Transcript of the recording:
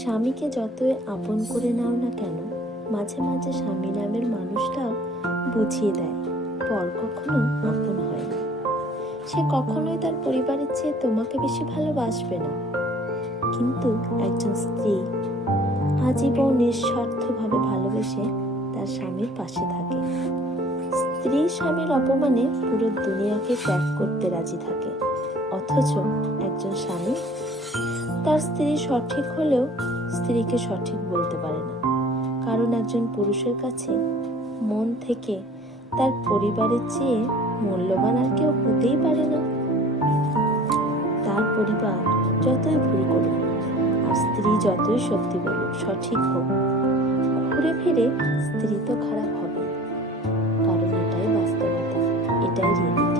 স্বামীকে যতই আপন করে নাও না কেন, মাঝে মাঝে স্বামী নামের মানুষটাও বুঝিয়ে দেয় পর কখনো আপন হয় না। সে কখনোই তার পরিবারের চেয়ে তোমাকে বেশি ভালোবাসবে না, কিন্তু একজন স্ত্রী আজীবন নিঃস্বার্থভাবে ভালোবেসে তার স্বামীর পাশে থাকে। স্ত্রী স্বামীর অপমানে পুরো দুনিয়াকে ত্যাগ করতে রাজি থাকে, অথচ একজন স্বামী তার স্ত্রী সঠিক হলেও স্ত্রীকে সঠিক বলতে পারে না। কারণ একজন পুরুষের কাছে মন থেকে তার পরিবারের চেয়ে মূল্যবান আর কেউ হতেই পারে না। তার পরিবার যতই ভুল করুক আর স্ত্রী যতই সত্যি বলুক, সঠিক হোক, ঘুরে ফিরে স্ত্রী তো খারাপ হবে। কারণ এটাই বাস্তবতা, এটাই রিয়েলিটি।